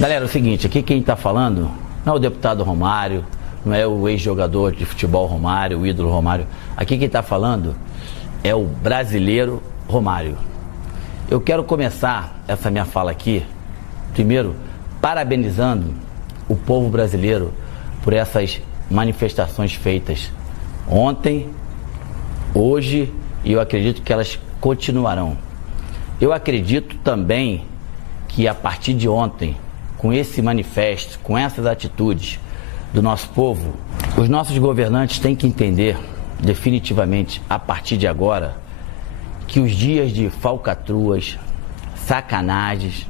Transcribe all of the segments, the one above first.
Galera, é o seguinte, aqui quem está falando não é o deputado Romário, não é o ex-jogador de futebol Romário, o ídolo Romário. Aqui quem está falando é o brasileiro Romário. Eu quero começar essa minha fala aqui, primeiro, parabenizando o povo brasileiro por essas manifestações feitas ontem, hoje, e eu acredito que elas continuarão. Eu acredito também que a partir de ontem, com esse manifesto, com essas atitudes do nosso povo, os nossos governantes têm que entender definitivamente, a partir de agora, que os dias de falcatruas, sacanagens,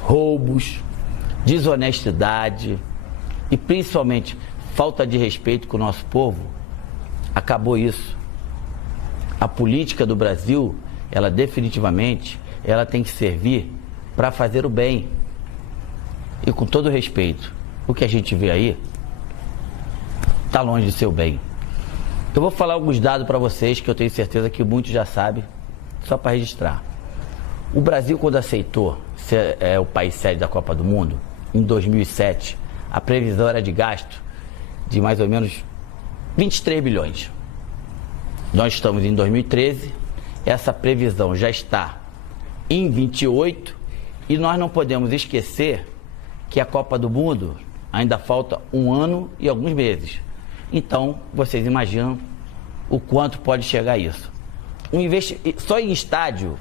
roubos, desonestidade e principalmente falta de respeito com o nosso povo, acabou isso. A política do Brasil, ela definitivamente, ela tem que servir para fazer o bem. E com todo respeito, o que a gente vê aí está longe de ser o bem. Eu vou falar alguns dados para vocês que eu tenho certeza que muitos já sabem, só para registrar. O Brasil, quando aceitou ser o país sede da Copa do Mundo, em 2007, a previsão era de gasto de mais ou menos 23 bilhões. Nós estamos em 2013, essa previsão já está em 28 e nós não podemos esquecer que a Copa do Mundo ainda falta 1 ano e alguns meses. Então, vocês imaginam o quanto pode chegar a isso. Só em estádio,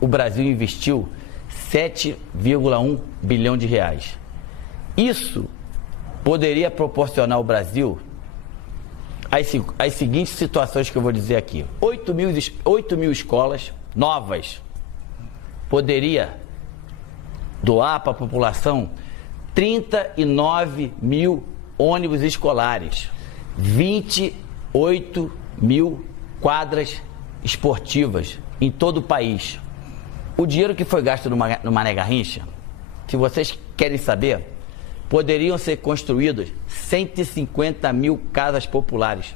o Brasil investiu 7,1 bilhão de reais. Isso poderia proporcionar ao Brasil as seguintes situações que eu vou dizer aqui. 8 mil escolas novas. Poderia doar para a população 39 mil ônibus escolares, 28 mil quadras esportivas em todo o país. O dinheiro que foi gasto no Mané Garrincha, se vocês querem saber, poderiam ser construídas 150 mil casas populares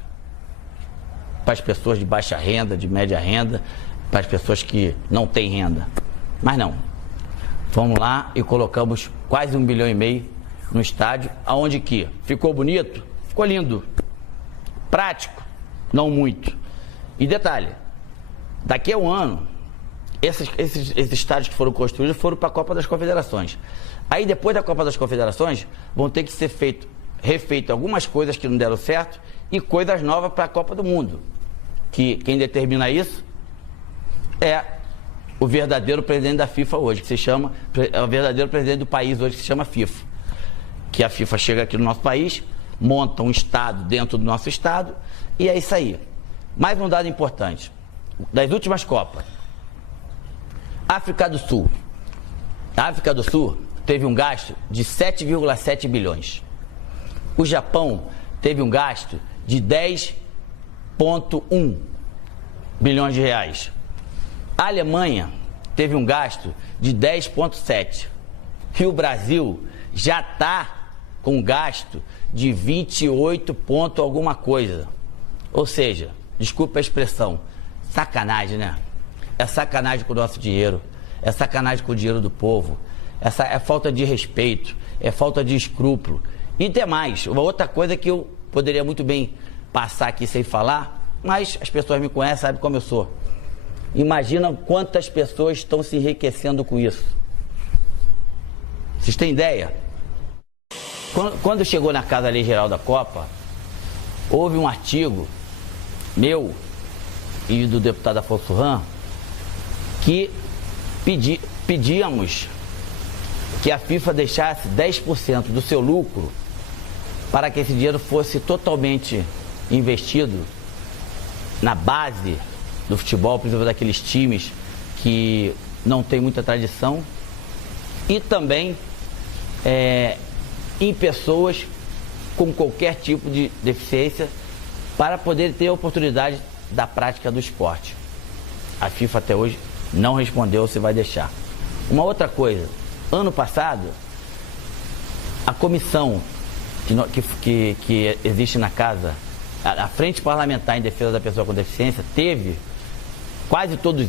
para as pessoas de baixa renda, de média renda, para as pessoas que não têm renda. Mas não. Fomos lá e colocamos quase 1,5 bilhão no estádio, aonde que ficou bonito, ficou lindo, prático, não muito. E detalhe, daqui a um ano, esses estádios que foram construídos foram para a Copa das Confederações. Aí depois da Copa das Confederações, vão ter que ser refeito algumas coisas que não deram certo e coisas novas para a Copa do Mundo. Que quem determina isso é o verdadeiro presidente da FIFA hoje, que se chama, é o verdadeiro presidente do país hoje, que se chama FIFA. Que a FIFA chega aqui no nosso país, monta um estado dentro do nosso estado, e é isso aí. Mais um dado importante, das últimas Copas. África do Sul. A África do Sul teve um gasto de 7,7 bilhões. O Japão teve um gasto de 10,1 bilhões de reais. A Alemanha teve um gasto de 10,7. E o Brasil já está com um gasto de 28 ponto alguma coisa. Ou seja, desculpa a expressão, sacanagem, né? É sacanagem com o nosso dinheiro, é sacanagem com o dinheiro do povo, é falta de respeito, é falta de escrúpulo. E demais, uma outra coisa que eu poderia muito bem passar aqui sem falar, mas as pessoas me conhecem, sabem como eu sou. Imagina quantas pessoas estão se enriquecendo com isso. Vocês têm ideia? Quando chegou na Casa Lei Geral da Copa, houve um artigo meu e do deputado Afonso Ram que pedíamos que a FIFA deixasse 10% do seu lucro para que esse dinheiro fosse totalmente investido na base do futebol, principalmente daqueles times que não tem muita tradição, e também em pessoas com qualquer tipo de deficiência para poder ter a oportunidade da prática do esporte. A FIFA até hoje não respondeu se vai deixar. Uma outra coisa, ano passado, a comissão que existe na casa, a Frente Parlamentar em Defesa da Pessoa com Deficiência, teve quase todos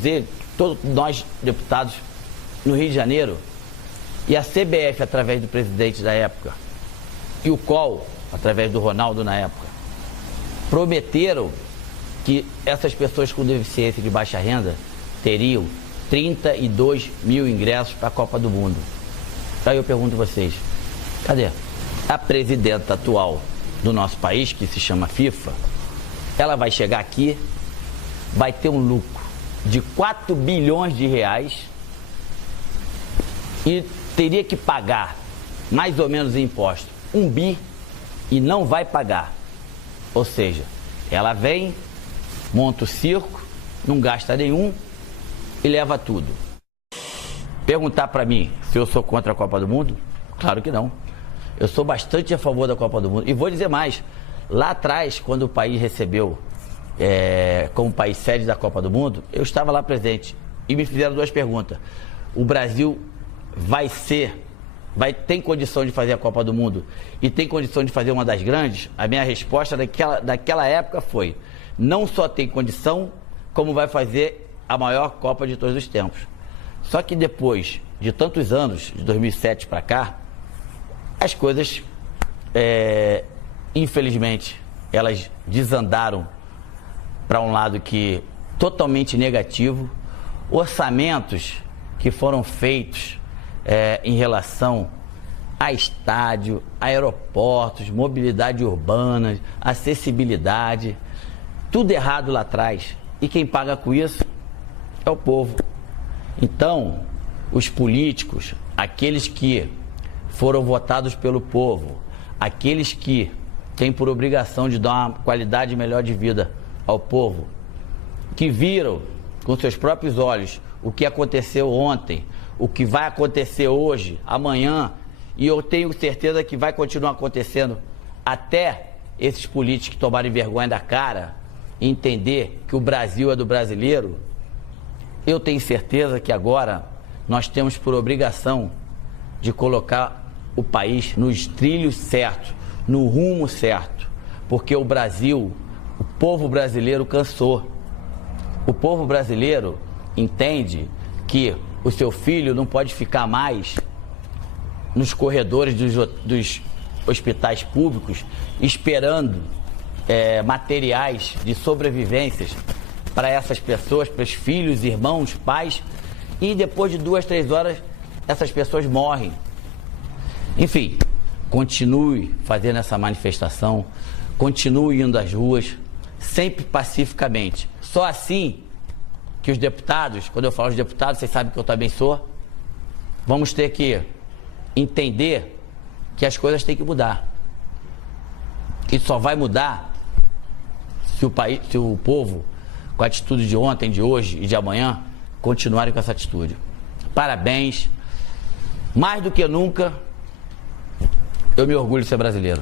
nós deputados no Rio de Janeiro, E a CBF, através do presidente da época, e o COL, através do Ronaldo na época, prometeram que essas pessoas com deficiência de baixa renda teriam 32 mil ingressos para a Copa do Mundo. Aí eu pergunto a vocês, cadê? A presidenta atual do nosso país, que se chama FIFA, ela vai chegar aqui, vai ter um lucro de 4 bilhões de reais e teria que pagar mais ou menos em imposto 1 bi e não vai pagar. Ou seja, ela vem, monta o circo, não gasta nenhum e leva tudo. Perguntar para mim se eu sou contra a Copa do Mundo? Claro que não. Eu sou bastante a favor da Copa do Mundo. E vou dizer mais, lá atrás, quando o país recebeu como país sede da Copa do Mundo, eu estava lá presente e me fizeram 2 perguntas. O Brasil tem condição de fazer a Copa do Mundo e tem condição de fazer uma das grandes? A minha resposta daquela época foi: não só tem condição, como vai fazer a maior Copa de todos os tempos. Só que depois de tantos anos, de 2007 para cá, as coisas, infelizmente, elas desandaram para um lado totalmente negativo. Orçamentos que foram feitos em relação a estádio, aeroportos, mobilidade urbana, acessibilidade, tudo errado lá atrás. E quem paga com isso é o povo. Então, os políticos, aqueles que foram votados pelo povo, aqueles que têm por obrigação de dar uma qualidade melhor de vida ao povo, que viram com seus próprios olhos o que aconteceu ontem, o que vai acontecer hoje, amanhã, e eu tenho certeza que vai continuar acontecendo até esses políticos tomarem vergonha da cara e entender que o Brasil é do brasileiro. Eu tenho certeza que agora nós temos por obrigação de colocar o país nos trilhos certos, no rumo certo, porque o Brasil, o povo brasileiro cansou. O povo brasileiro entende que o seu filho não pode ficar mais nos corredores dos hospitais públicos esperando materiais de sobrevivências para essas pessoas, para os filhos, irmãos, pais, e depois de 2, 3 horas essas pessoas morrem. Enfim, continue fazendo essa manifestação, continue indo às ruas, sempre pacificamente. Só assim que os deputados, quando eu falo de deputados, vocês sabem que eu também sou, vamos ter que entender que as coisas têm que mudar. E só vai mudar se o povo, com a atitude de ontem, de hoje e de amanhã, continuarem com essa atitude. Parabéns. Mais do que nunca, eu me orgulho de ser brasileiro.